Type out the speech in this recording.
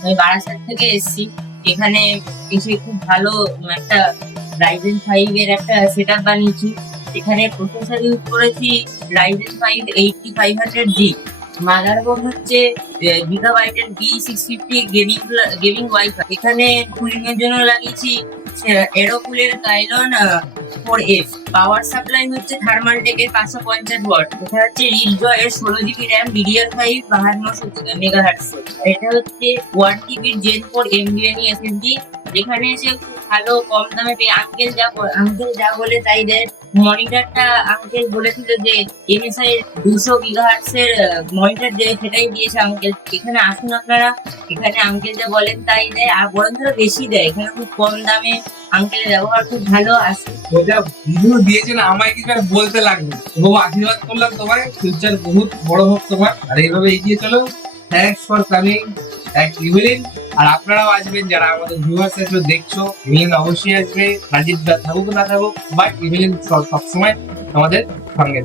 আমি বারাসাত থেকে এসেছি। এখানে এসে খুব ভালো একটা রাইজেন ফাইভ এর একটা সেট আপ বানিয়েছি। এখানে প্রসেসর ইউজ করেছি Ryzen five eighty five hundred G motherboard হচ্ছে গিগাবাইটের B six fifty gaming gaming wifi এখানে কুলিং এর জন্য লাগিয়েছি এরোকুলের Cylon four F power supply হচ্ছে থার্মাল টেকের পাঁচশো পঞ্চাশ ওয়াট এটা হচ্ছে রিলজয় এর ষোলো জিবি র্যাম ডিডিআর ফাইভ বাহান্ন মেগা হার্টস এটা হচ্ছে ওয়ান টিবির জেন ফোর এমবিএনই এসএসডি এখানে এসে ভালো কম দামে পেয়ে আঙ্কেল যা আঙ্কেল যা বলে তাই দেয়। মনিটরটা আঙ্কেল বলেছিল যে এমএসআই দুশো গিগাহার্টস এর মনিটর দেবে সেটাই দিয়েছে আঙ্কেল এখানে আসুন আপনারা, এখানে আঙ্কেল যা বলেন তাই দেয়, আর বরং ধরো বেশি দেয়। এখানে খুব কম দামে আঙ্কেলের ব্যবহার খুব ভালো আসে ওটা ভিডিও দিয়েছে আমায় কিছু একটা বলতে লাগল। বহু আশীর্বাদ করলাম তোমায় ফিউচার বহুত বড় হোক তোমার। আর এইভাবে এগিয়ে চলো। Thanks for coming thank Evelyn আর আপনারাও আসবেন, যারা আমাদের ভিউয়ার্স এসে দেখছ ইভিলিন অবশ্যই আসবে, রাজীব দা থাকুক না থাকুক বা ইভিলিন সবসময় আমাদের সঙ্গে।